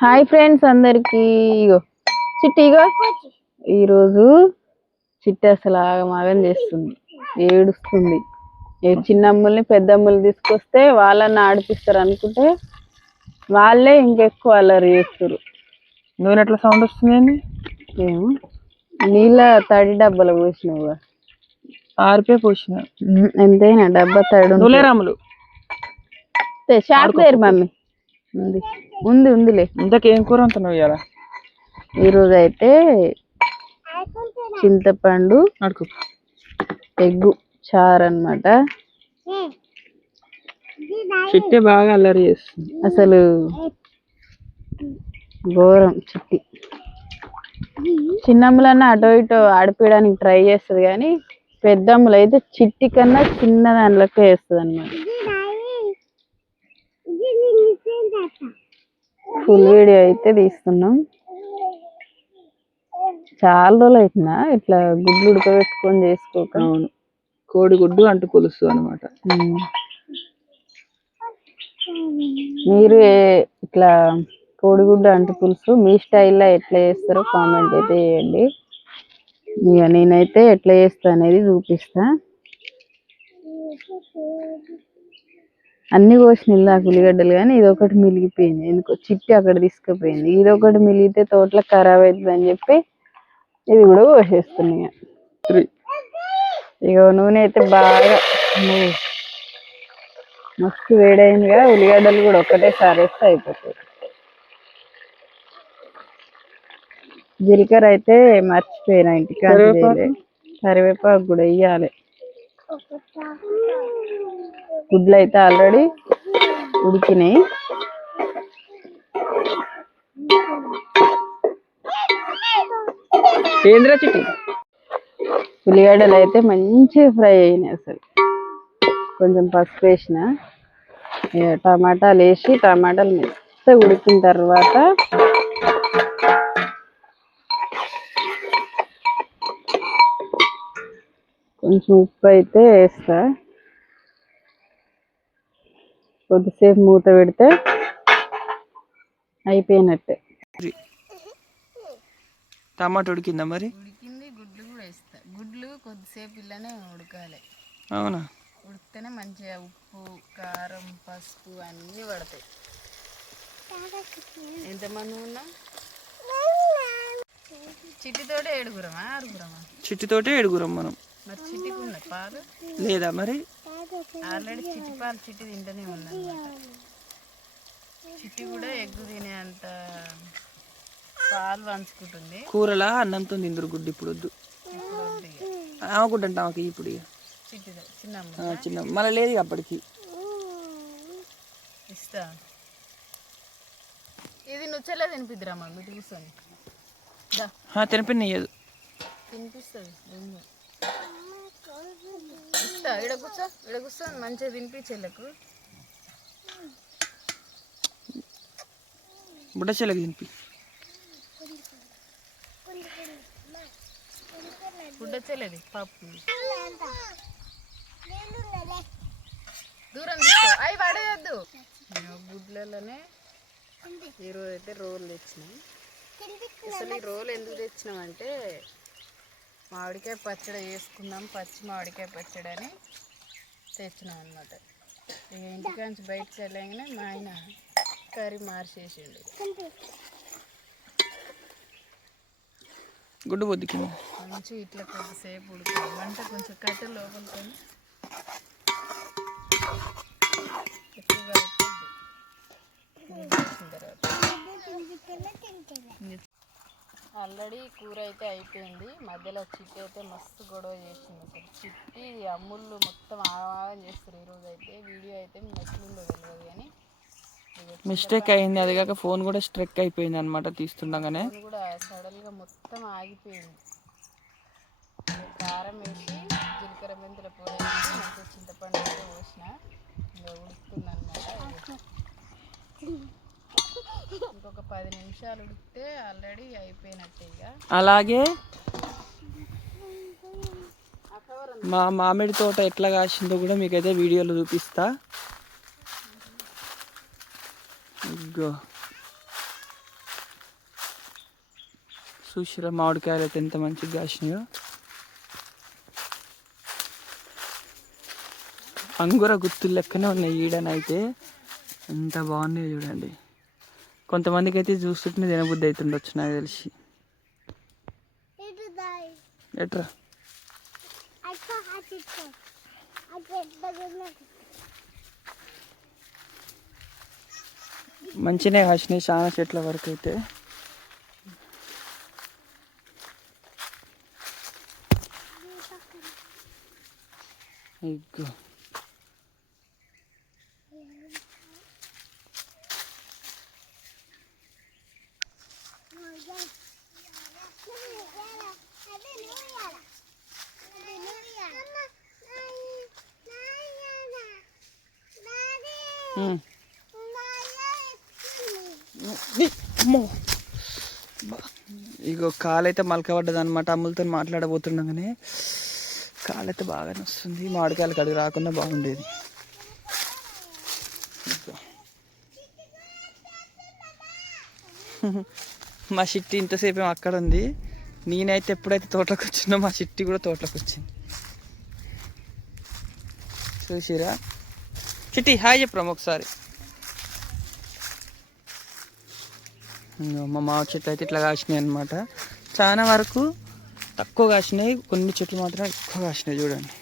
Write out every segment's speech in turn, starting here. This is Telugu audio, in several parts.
హాయ్ ఫ్రెండ్స్ అందరికి. ఇగో చిట్టి, ఇగో ఈరోజు చిట్టి అసలు ఆగమాగం చేస్తుంది, ఏడుస్తుంది. చిన్నమ్ముల్ని పెద్దమ్ములు తీసుకొస్తే వాళ్ళని ఆడిపిస్తారు అనుకుంటే వాళ్ళే ఇంకెక్కువ అల్లరి చేస్తారు. నూనె ఎట్లా సౌండ్ వస్తుంది? ఏమో నీళ్ళ తడి డబ్బాలో పోసినావు, ఆరిపే పోసిన. ఎంతైనా డబ్బా తడి రాములు షార్ప్ వేరు మమ్మీ ఉంది ఉంది ఉందిలే. ఇంతకేం కూర అంత నువ్వు ఇవ్వాలా? ఈరోజు అయితే చింతపండు ఎగ్గు చారు అన్నమాట. చిట్టి బాగా అల్లరి చేస్తుంది, అసలు ఘోరం. చిట్టి చిన్నమ్ములన్నా అటో ఇటో ఆడిపోయడానికి ట్రై చేస్తుంది, కానీ పెద్దమ్ములు అయితే చిట్టి కన్నా చిన్న దాంట్లోకి వేస్తుంది అన్నమాట. ఫుల్ వీడియో అయితే తీస్తున్నాం. చాలా రోజులు అవుతుందా ఇట్లా గుడ్లు ఉడకబెట్టుకొని చేసుకోక? అవును, కోడిగుడ్డు అంటు పులుసు అనమాట. మీరు ఇట్లా కోడిగుడ్డు అంటు పులుసు మీ స్టైల్లో ఎట్లా చేస్తారో కామెంట్ అయితే చేయండి. ఇక నేనైతే ఎట్లా చేస్తా అనేది చూపిస్తా. అన్ని కోసిన ఇందాక ఉల్లిగడ్డలు, కానీ ఇదొకటి మిలిగిపోయింది ఎందుకో. చిట్టి అక్కడ తీసుకుపోయింది. ఇదొకటి మిలిగితే తోటలో ఖరాబ్ అవుతుంది అని చెప్పి ఇది కూడా కోసేస్తున్నాయి. ఇక నూనె అయితే బాగా మస్తు వేడైందిగా. ఉల్లిగడ్డలు కూడా ఒక్కటేసారి వేస్తే అయిపోతుంది. జీలకర్ర అయితే మర్చిపోయినా ఇంటికి. కరివేపాకు కూడా వేయాలి. గుడ్లు అయితే ఆల్రెడీ ఉడికినాయి. ఉల్లిగడ్డలు అయితే మంచిగా ఫ్రై అయినాయి. అసలు కొంచెం పసుపు వేసిన, టమాటాలు వేసి టమాటాలు మెత్తగా ఉడికిన తర్వాత కొంచెం ఉప్పు అయితే వేస్తా. కొద్దిసేపు మూత పెడితే అయిపోయినట్టే. టమాటా ఉడికిందా? మరి ఉడికింది. గుడ్లు కూడా వేస్తా. గుడ్లు కొద్దిసేపు ఇలానే ఉడకాలి. అవునా? ఉడికితేనే మంచిగా ఉప్పు కారం పసుపు అన్నీ పడతాయి. ఎంతమంది ఉన్నాం? చిట్టితోటే ఏడుగురమా ఆరుగురమా? చిట్టితోటే ఏడుగురం మనం. మరి చిట్టికి ఉన్న పాలు లేదా? మరి ఆల్రెడీ చిట్టి పాలు చిట్టి తింటూనే ఉన్నమాట. చిట్టి కూడా ఎగ్గు తినే అంత పాలు పంచుకుంటుంది. కూరలా అన్నంతో తిందురు గుడ్డు. ఇప్పుడు వద్దు, గుడ్డు అంటే ఆమెకి ఇప్పుడు చిట్టిదే చిన్న చిన్న మళ్ళీ లేదు అప్పటికి ఇస్తా. ఇది నుచ్చలే తినిపిద్దిరా మమ్మీ కూర్చొని. తినిపియ్యదు, తినిపిస్తుంది. ఇస్తా. ఇడ కూర్చో, ఇడ కూర్చో, మంచిగా తినిపించేళ్ళకు. బుడ్డ చెల్లకి తినిపి. బుడ్డ చెల్లది పప్పు దూరం తీసుకో, అవి పడేయద్దు. గుడ్లలోనే ఈరోజు అయితే రోల్ తెచ్చినాం. అసలు ఈ రోల్ ఎందుకు తెచ్చినామంటే మామిడికాయ పచ్చడి వేసుకుందాం, పచ్చి మామిడికాయ పచ్చడి అని తెచ్చినాం అనమాట. ఇక ఇంటికాంచి బయటకు వెళ్ళగానే మా ఆయన కర్రీ మార్చేసిండు. గుడ్డు పొద్దుకి మంచి ఇట్లా కొద్దిసేపు ఉడుకుతుంది. వంట కొంచెం కట్టె లోపలితో ఎక్కువగా ఆల్రెడీ కూర అయితే అయిపోయింది. మధ్యలో చిట్టి అయితే మస్తు గొడవ చేసింది. అసలు చిట్టి అమ్ముళ్ళు మొత్తం ఆగం చేస్తారు. ఈరోజు అయితే వీడియో అయితే ఎట్లుందో తెలియదు, కానీ మిస్టేక్ అయింది. అది కాక ఫోన్ కూడా స్ట్రెక్ అయిపోయింది అనమాట తీస్తుండగానే. ఫోన్ కూడా సడన్గా మొత్తం ఆగిపోయింది. కారం వేసి జీలకర్ర మెంతుల పొడి వేసి మంచిగా చింతపండు అయితే పోసిన. ఇంకా ఉడుకుతుంది అనమాట. ఇంకొక 10 నిమిషాలు ఉడికితే ఆల్రెడీ అయిపోయినట్టే. ఇక అలాగే మా మామిడి తోట ఎట్లా కాసిందో కూడా మీకైతే వీడియోలో చూపిస్తా. చూసిరా మామిడికాయలు అయితే ఎంత మంచిగా కాసినాయో. అంగుర గుత్తులు లెక్కనే ఉన్నాయి ఈడనైతే, ఎంత బాగున్నాయి చూడండి. కొంతమందికి అయితే చూస్తుంటే తినబుద్ధి అవుతుండొచ్చు నాకు తెలిసి. ఎట్రా మంచిగానే కాసినాయి చాలా చెట్ల వరకు అయితే. ఇగో ఇగో కాలైతే మలకబడ్డది అనమాట. అమ్ములతో మాట్లాడబోతుండగానే కాలైతే బాగానే వస్తుంది. మామిడికాయలు కడిగి రాకుండా బాగుండేది. మా చిట్టి ఇంతసేపు ఏమో అక్కడ ఉంది. నేనైతే ఎప్పుడైతే తోటలోకి వచ్చిందో మా చిట్టి కూడా తోటలోకి వచ్చింది. చూసిరా చిట్టి హాయ్ చెప్పరాము ఒకసారి. మా మామిడి చెట్లు అయితే ఇట్లా కాసినాయి అనమాట. చాలా వరకు తక్కువ కాసినాయి, కొన్ని చెట్లు మాత్రం ఎక్కువ కాసినాయి చూడండి.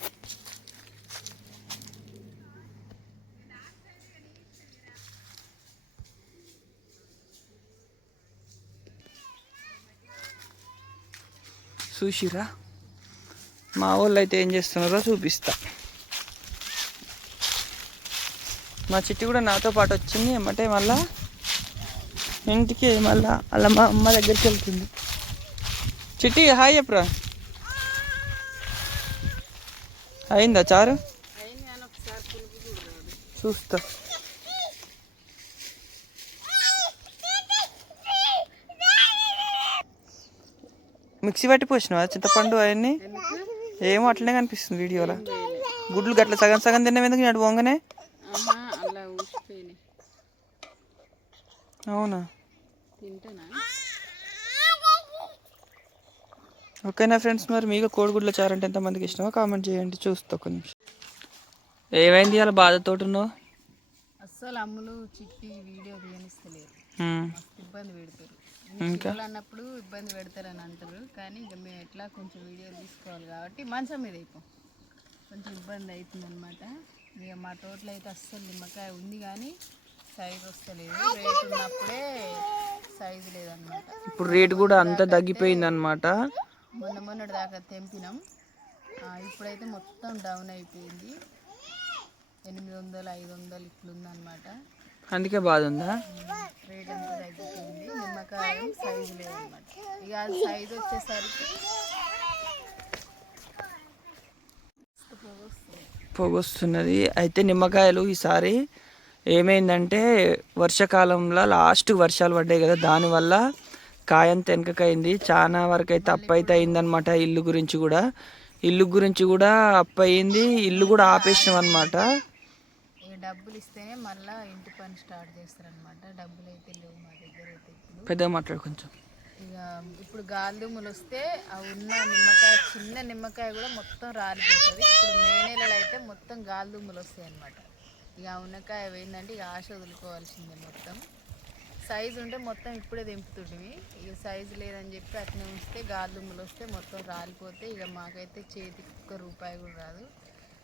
చూసిరా మా వాళ్ళు అయితే ఏం చేస్తున్నారో చూపిస్తా. మా చిట్టి కూడా నాతో పాటు వచ్చింది. ఏమంటే మళ్ళా ఇంటికి మళ్ళా అలా మా అమ్మ దగ్గరికి వెళ్తుంది. చిట్టి హాయ్ చెప్పరా. అయిందా చారు? చూస్తా. మిక్సీ పట్టి పోసినావా చింతపండు అవన్నీ? ఏమో అట్లనే కనిపిస్తుంది వీడియోలో. గుడ్లు గట్ల సగం సగం తిన్నావు ఎందుకు నడు పోగానే? అవునా? ఓకేనా ఫ్రెండ్స్, మరి మీకు కోడిగుడ్ల చారు అంటే ఎంతమందికి ఇష్టమో కామెంట్ చేయండి. చూస్తా ఒక నిమిషం. ఏమైంది అలా బాధతోటున్నావు? అస్సలు అమ్ములు చిట్టి వీడియో తీయనిస్తలేరు, ఇబ్బంది పెడతారు. ఇంకా అన్నప్పుడు ఇబ్బంది పెడతారని అంటారు, కానీ ఇక మేము ఎట్లా కొంచెం వీడియోలు తీసుకోవాలి కాబట్టి మంచం మీద అయిపోం, కొంచెం ఇబ్బంది అవుతుంది అనమాట. ఇక మా తోటలో అయితే అస్సలు నిమ్మకాయ ఉంది కానీ సైజు వస్తలేదు. రేటు ఉన్నప్పుడే సైజు లేదనమాట. ఇప్పుడు రేటు కూడా అంతా తగ్గిపోయింది అనమాట. మొన్నటి దాకా తెంపినాం, ఇప్పుడైతే మొత్తం డౌన్ అయిపోయింది. 800, 500 ఇట్లుందనమాట. అందుకే బాధ ఉందా? రేట్ అంతా తగ్గిపోయింది. నిమ్మకాయ సైజు లేదనమాట. ఇక అది సైజు వచ్చేసరికి పొగొస్తున్నది. అయితే నిమ్మకాయలు ఈసారి ఏమైందంటే వర్షాకాలంలో లాస్ట్ వర్షాలు పడ్డాయి కదా, దానివల్ల కాయంత వెనకకైంది. చాలా వరకు అయితే అప్పు అయితే అయిందనమాట. ఇల్లు గురించి కూడా అప్పు అయింది. ఇల్లు కూడా ఆపేసినాం అనమాట. డబ్బులు ఇస్తేనే మళ్ళీ ఇంటి పని స్టార్ట్ చేస్తారనమాట. డబ్బులు అయితే లేవు మా దగ్గర అయితే. ఇప్పుడు పెద్దగా మాట్లాడు కొంచెం. ఇక ఇప్పుడు గాలిదుమ్ములు వస్తే ఆ ఉన్న నిమ్మకాయ, చిన్న నిమ్మకాయ కూడా మొత్తం రాలిపోతుంది. ఇప్పుడు మే నెలలో అయితే మొత్తం గాలిదుమ్ములు వస్తాయి అనమాట. ఇక ఉన్నకాయ పోయిందంటే ఇక ఆశ వదులుకోవాల్సిందే. మొత్తం సైజు ఉంటే మొత్తం ఇప్పుడే తెంపుతుంటివి. ఇక సైజు లేదని చెప్పి అట్నే ఉంచితే గాలిదుమ్ములు వస్తే మొత్తం రాలిపోతే ఇక మాకైతే చేతికి ₹1 కూడా రాదు.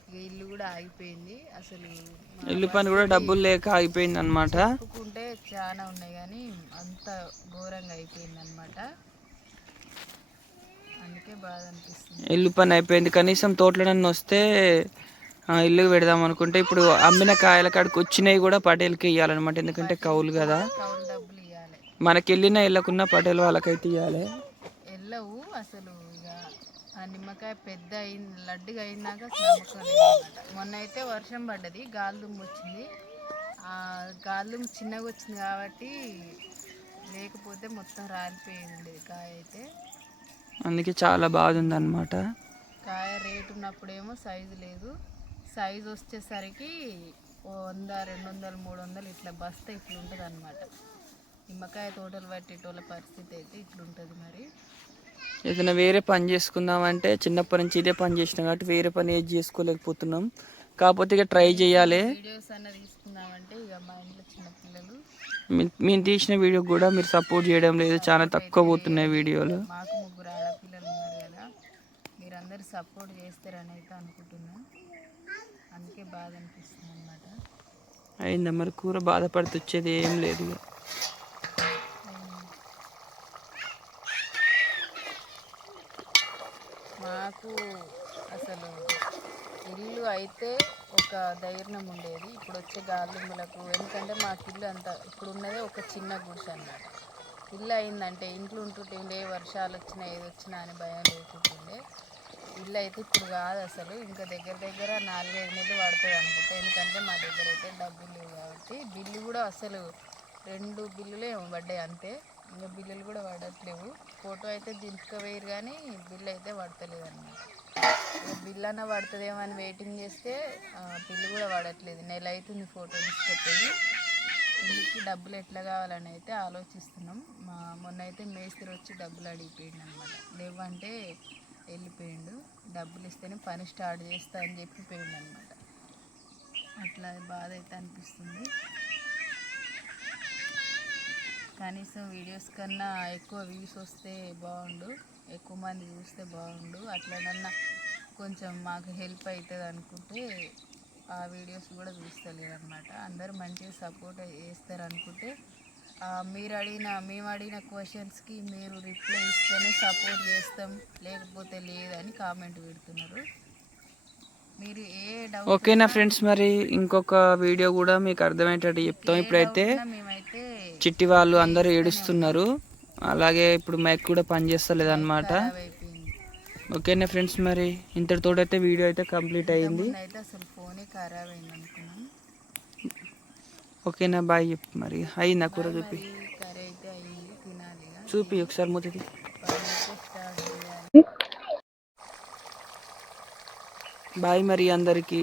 ఇక ఇల్లు కూడా ఆగిపోయింది. అసలు ఇల్లు పని కూడా డబ్బులు లేక ఆగిపోయింది అనమాట. చెప్పుకుంటే చాలా ఉన్నాయి కానీ అంత ఘోరంగా అయిపోయింది అనమాట. అందుకే బాధ అనిపిస్తుంది. ఇల్లు పని అయిపోయింది. కనీసం తోటలోనన్నా వస్తే ఇల్లు పెడదాం అనుకుంటే ఇప్పుడు అమ్మిన కాయల కాడికి వచ్చినవి కూడా పటేల్కి ఇవ్వాలన్నమాట. ఎందుకంటే కౌలు కదా, కౌలు డబ్బులు ఇవ్వాలి. మనకి వెళ్ళినా వెళ్ళకున్నా పటేల్ వాళ్ళకైతే ఇవ్వాలి. వెళ్ళవు అసలు. ఇక ఆ నిమ్మకాయ పెద్ద లడ్డుగా అయినాక నమ్మకం లేదన్నమాట. మొన్న అయితే వర్షం పడ్డది, గాలిదుమ్ము వచ్చింది. ఆ గాలిదుమ్ము చిన్నగా వచ్చింది కాబట్టి లేకపోతే మొత్తం రాలిపోయింది కాయ అయితే. అందుకే చాలా బాధ ఉందన్నమాట. కాయ రేటు ఉన్నప్పుడేమో సైజు లేదు, సైజు వచ్చేసరికి 100, 200, 300 ఇట్లా బస్తా ఇట్లా ఉంటుంది అనమాట. నిమ్మకాయ తోటలు పట్టేటోళ్ళ పరిస్థితి అయితే ఇట్లుంటుంది మరి. ఏదైనా వేరే పని చేసుకుందామంటే చిన్నప్పటి నుంచి ఇదే పని చేసినాం కాబట్టి వేరే పని ఏది చేసుకోలేకపోతున్నాం. కాకపోతే ఇక ట్రై చేయాలి. వీడియోస్ అన్న తీసుకుందామంటే ఇక మా ఇంట్లో చిన్నపిల్లలు మేము తీసిన వీడియో కూడా మీరు సపోర్ట్ చేయడం లేదు, చాలా తక్కువ పోతున్నాయి వీడియోలు. మాకు 3 ఆడపిల్లలు ఉన్నారు కదా, మీరందరూ సపోర్ట్ చేస్తారని అయితే అనుకుంటున్నా. అందుకే బాధ అనిపిస్తుంది అన్నమాట. అయిందా మరి కూర? బాధపడుతూ వచ్చేది ఏం లేదు. మాకు అసలు ఇల్లు అయితే ఒక ధైర్యం ఉండేది, ఇప్పుడు వచ్చే గాలింపులకు. ఎందుకంటే మాకు ఇల్లు అంతా ఇప్పుడు ఉన్నదే ఒక చిన్న గుడిసె అన్నమాట. ఇల్లు అయిందంటే ఇంట్లో ఉంటుంటే వర్షాలు వచ్చినా ఏది వచ్చినా అని భయం లేకుంటుండే. ఇల్లు అయితే ఇప్పుడు కాదు అసలు, ఇంకా దగ్గర దగ్గర 4-5 నెలలు పడుతుంది అనుకుంటా. ఎందుకంటే మా దగ్గర అయితే డబ్బులు లేవు కాబట్టి. బిల్లు కూడా అసలు 2 బిల్లులే పడ్డాయి అంతే, ఇంకా బిల్లులు కూడా పడట్లేవు. ఫోటో అయితే దింపుకోవేయరు కానీ బిల్లు అయితే పడతలేదు అన్నమాట. బిల్లు అన్న పడుతుందేమో అని వెయిటింగ్ చేస్తే బిల్లు కూడా పడట్లేదు. నెల అవుతుంది ఫోటో తీసుకొచ్చేది. ఇల్లుకి డబ్బులు ఎట్లా కావాలని అయితే ఆలోచిస్తున్నాం. మొన్న అయితే మేస్త్రి వచ్చి డబ్బులు అడిగిపోయిండు అనమాట. లేవంటే వెళ్ళిపోయిండు. డబ్బులు ఇస్తేనే పని స్టార్ట్ చేస్తా అని చెప్పి పోయిండు అనమాట. అట్లా బాధ అయితే అనిపిస్తుంది. కనీసం వీడియోస్ కన్నా ఎక్కువ వ్యూస్ వస్తే బాగుండు, ఎక్కువ మంది చూస్తే బాగుండు. అట్లనన్నా కొంచెం మాకు హెల్ప్ అవుతుంది అనుకుంటే ఆ వీడియోస్ కూడా చూస్తలేరు అనమాట. అందరూ మంచిగా సపోర్ట్ చేస్తారు అనుకుంటే మేము అడిగిన క్వశ్చన్స్కి మీరు రిప్లై ఇస్తేనే సపోర్ట్ చేస్తాం, లేకపోతే లేదని కామెంట్ పెడుతున్నారు. మీరు ఏ డౌట్ ఓకేనా ఫ్రెండ్స్, మరి ఇంకొక వీడియో కూడా మీకు అర్థమయ్యేటట్టు చెప్తాం. ఇప్పుడైతే మేమైతే చిట్టి వాళ్ళు అందరూ ఏడుస్తున్నారు, అలాగే ఇప్పుడు మైక్ కూడా పనిచేస్తలేదు అనమాట. ఓకేనా ఫ్రెండ్స్, మరి ఇంతటితోటైతే వీడియో అయితే కంప్లీట్ అయ్యింది. అసలు ఫోనే ఖరాబ్ అయింది అనుకున్నాం. ఓకేనా, బాయ్ చెప్పు. మరి అయిందా కూర? చూపి కర్రీ అయితే అయ్యింది, తినాలి. చూపి ఒకసారి మూతికి. బాయ్ మరి అందరికీ.